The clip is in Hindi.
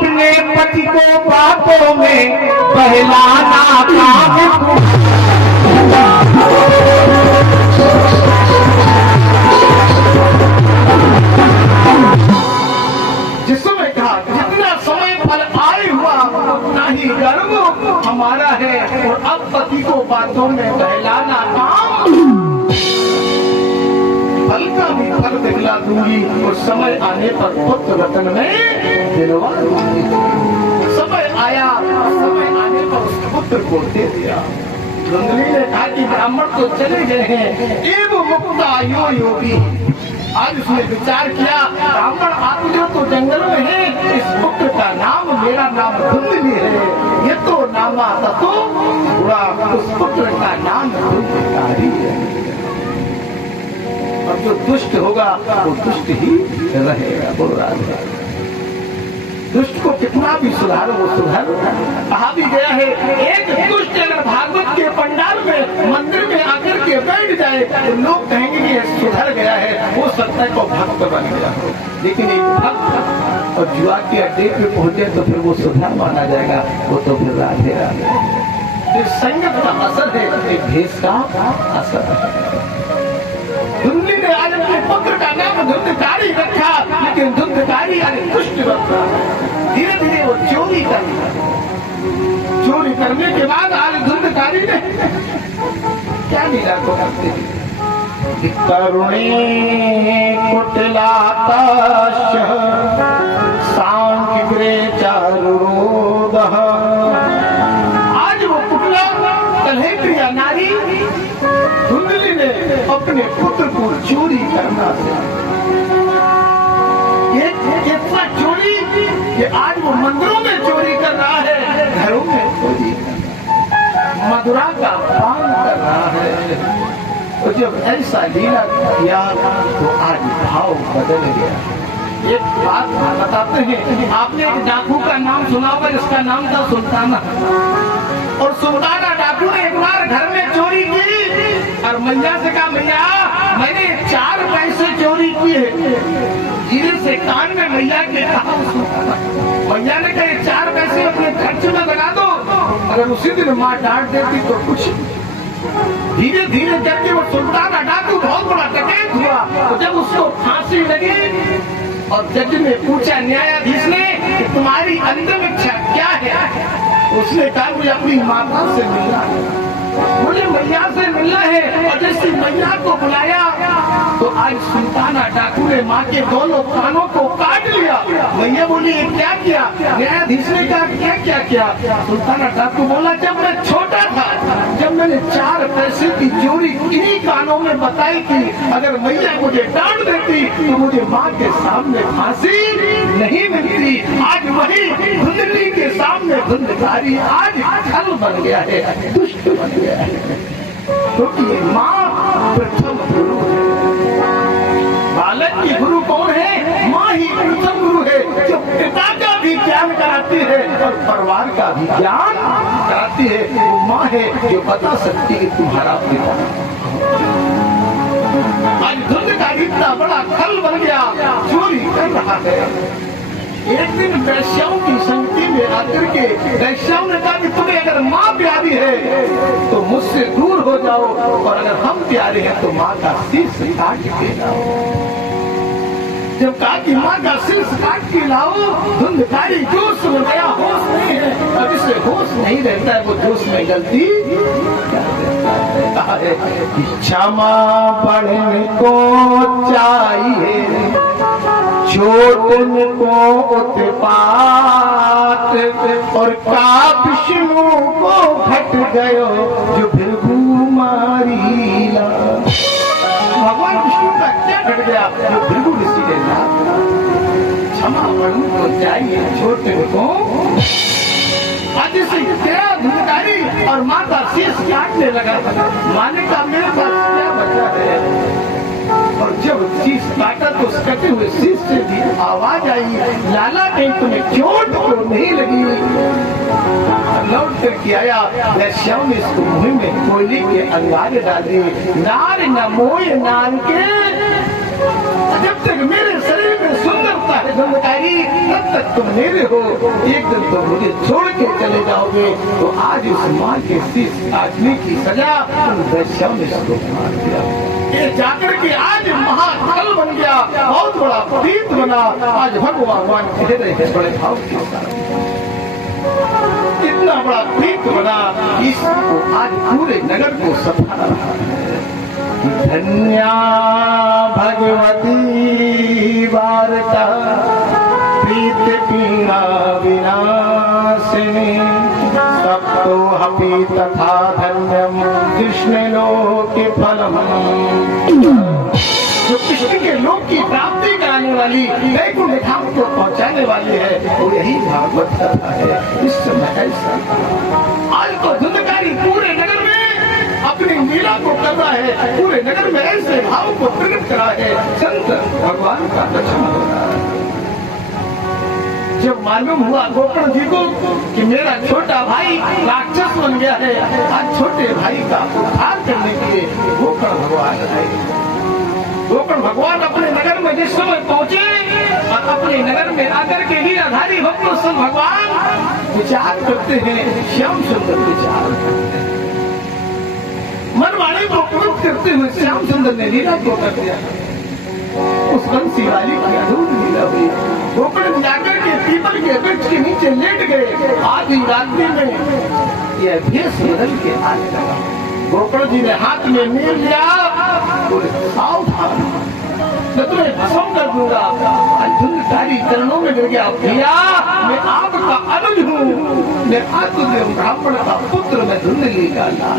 अपने पति को बातों में बहलाना काम जिसमें कहा जितना समय फल आए हुआ उतना ही गर्व हमारा है और अब पति को बातों में बहलाना काम फल का भी फल दिखला दूंगी और समय आने पर पुत्र रतन में दिलवा दूंगी। समय आया, समय आने पर उस पुत्र को दे दिया। धुंधली ने कहा कि ब्राह्मण तो चले गए हैं, एवं मुक्ता यो योगी। आज उसने विचार किया ब्राह्मण आप जो तो जंगल में है, इस पुत्र का नाम मेरा नाम धुंधली है, ये तो नामा तो बुरा, उस पुत्र का नाम धुंधली है। और जो दुष्ट होगा वो दुष्ट ही रहेगा। बोल रहा है दुष्ट को कितना भी सुधारो वो सुधार। कहा भी गया है एक दुष्ट अगर भागवत के पंडाल में मंदिर में आकर के बैठ जाए तो लोग कहेंगे कि ये सुधर गया है, वो सत्य को भक्त बन गया। लेकिन एक भक्त और जुआ के अड्डे पे पहुंचे तो फिर वो सुधार माना जाएगा, वो तो फिर राधे राधे। संगत का असर है, एक भेष का असर है। धुंधली ने आज अपने पुत्र का नाम धुंधकारी रखा, लेकिन धुंधकारी आज दुष्ट रखा। धीरे धीरे वो चोरी करने के बाद आज धुंधकारी ने क्या लीला को करते करुणे कुटिलाताश सांख्य चारुरोध। आज वो पुतला कलह प्रिया नारी धुंधली ने अपने पुत्र को चोरी करना इतना चोरी कि आज वो मंदिरों में चोरी कर रहा है, घरों में चोरी मधुरा का पान कर रहा है। तो जब ऐसा लीला किया तो आज भाव बदल गया। एक बात बताते हैं, आपने एक डाकू का नाम सुना होगा जिसका नाम था सुल्ताना। और सुल्ताना डाकू ने एक बार घर में चोरी की और मैया से कहा मैया मैंने 4 पैसे चोरी किए। धीरे से कान में मैया के कहा, मैया ने कहा 4 पैसे अपने खर्च में लगा दो। अगर उसी दिन माँ डांट देती तो कुछ। धीरे धीरे करके वो सुल्ताना डाकू बहुत बड़ा डकैत हुआ। तो जब उसको फांसी लगी और जज ने पूछा न्यायाधीश ने कि तुम्हारी अंतिम इच्छा क्या है, उसने कहा मुझे अपनी माता से मिलना है, मुझे मैया से मिलना है। और जैसे मैया को बुलाया तो आज सुल्ताना डाकू ने माँ के दोनों कानों को काट लिया। मैया बोली ये क्या किया? न्यायाधीश ने कहा क्या क्या किया? सुल्ताना डाकू बोला जब मैं छोटा था, जब मैंने 4 पैसे की चोरी इन्हीं कानों में बताई थी, अगर मैया मुझे डांट देती तो मुझे माँ के सामने फांसी नहीं मिलती। आज वही धुंधली के सामने धुंधकारी आज छल बन गया है, दुष्ट बन गया है, क्योंकि ये माँ प्रथम गुरु है। बालक की गुरु कौन है? माँ ही प्रथम गुरु है, जो पिता का भी ज्ञान कराती है और परिवार का भी ज्ञान कराती है। वो माँ है जो बता सकती है तुम्हारा पिता। आज धुंधकारी इतना बड़ा खल बन गया, चोरी कर रहा है। एक दिन वैश्याओं की संगति में आकर के वैश्याओं ने कहा कि तुम्हें अगर माँ प्यारी है तो मुझसे दूर हो जाओ, और अगर हम प्यारे हैं तो माँ का शीश काट के लाओ। जब कहा कि माँ का शीश काट के लाओ, धुंधकारी जोश में गया, होश नहीं है। अब इसे होश नहीं रहता है, वो जोश में गलती कहा है कि क्षमा बढ़ने को चाहिए, छोटन को उत्पात, और का विष्णु को घट गयो जो भृगु मारीला। भगवान विष्णु का क्या घट गया जो भृगु ऋषि ने कहा? क्षमा बढ़ने को चाहिए, छोटन को। आज से तेरा धुंधकारी और माँ का शीश काटने लगा। माने का मेरे पास क्या बचा है? और जब शीश काटा तो उस कटे हुए शीश से भी आवाज आई, लाला कहीं तुम्हें चोट तो नहीं लगी? लौट करके आया, वैश्याओं ने इसको मुंह में कोयले के अंगारे डाले। नार न मोय नान के, जब तक मेरे शरीर में सुंदरता है धुंधकारी, तब तक तुम मेरे हो, एक दिन तो मुझे छोड़ के चले जाओगे। तो आज उस माँ के शीश काटने की सजा तुम वैश्यों ने इसको मार दिया। ये जाकर के आज महाकाल बन गया, बहुत बड़ा प्रीत बना। आज भगवान कह रहे हैं बड़े भाव के साथ, इतना बड़ा प्रीत बना, इसको आज पूरे नगर को सफा रहा है। धन्या भगवती वार्ता प्रीत पीड़ा विनाशिनी, सप्तो हपि तथा धन्यम कृष्ण लोक फलम। जो कृष्ण के लोक की प्राप्ति कराने वाली, वैकुंठ धाम को पहुंचाने वाली है, वो यही भागवत कथा है। इस समय ऐसा आज तो धुंधकारी पूरे नगर में अपनी लीला को कर रहा है, पूरे नगर में ऐसे भाव को प्रकट करा है, संत भगवान का दर्शन हो रहा है। जब मालूम हुआ गोकर्ण जी को कि मेरा छोटा भाई राक्षस बन गया है, आज छोटे भाई का उद्धार करने के लिए गोकर्ण भगवान आए। गोकर्ण भगवान अपने नगर में जिस समय पहुंचे और अपने नगर में आकर के लीलाधारी भक्तों से भगवान विचार करते हैं, श्याम सुंदर विचार करते हैं, मनवाणी को पूर्ण करते हुए श्याम सुंदर ने लीला को कर दिया। उस बंसी वाली की अधूरी लीला हुई। गोकर्ण जाकर के पीपल के वृक्ष के नीचे लेट गए। आधी रात्रि में यह भेष बदल के आने लगा। गोकर्ण जी ने हाथ में नीर लिया, सावधान मैं तुम्हें भस्म कर दूंगा। धुंधकारी चरणों में गिर गया, भैया मैं आपका अनुज हूँ, मैं आत्मदेव ब्राह्मण का पुत्र, मैं धुंधली का लाल।